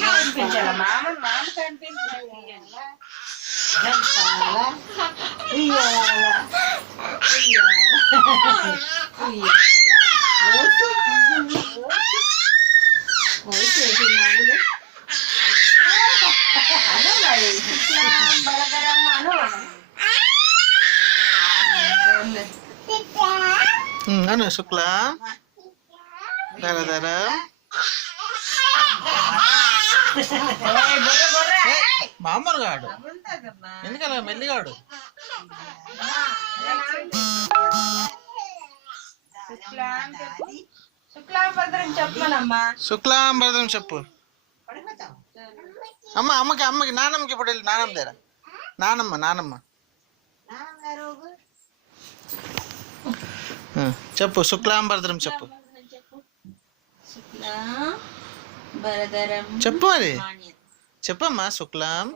కనిపించాలా మామ కనిపించాలి. అను శుక్లా బరదరం మామూలుగా ఆడు ఎందుకలా మెల్లిగాడు. శుక్లాంబరదరం చెప్పమనమ్మా. శుక్లాంబరదరం చెప్పు అమ్మ. అమ్మకి నానమ్మకి ఇప్పుడు వెళ్ళి నానమ్మ దగ్గర నానమ్మ చెప్పు. శుక్లాంబరదరం చెప్పు. చెప్పు అది చెప్పమ్మా. శుక్లాం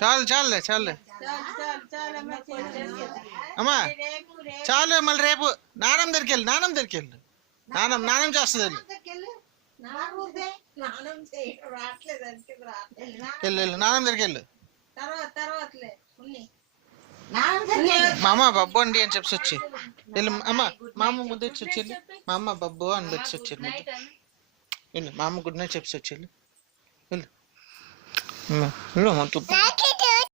చాలు అమ్మా చాలు. మళ్ళీ రేపు నానమ్మ దగ్గరికి వెళ్ళు. నానమ్మ చేస్తుంది వెళ్ళు. నానమ్మ దగ్గరికి వెళ్ళు. మా అమ్మ బబ్బు అండి అని చెప్పి వచ్చి వెళ్ళు. అమ్మ మా అమ్మ ముద్ద ఇచ్చి వచ్చి మా అమ్మ బబ్బు అని వచ్చి వచ్చారు ముద్ద వెళ్ళు. మా అమ్మ గుడ్ నైట్ చెప్పి వచ్చి వెళ్ళు. మొత్తం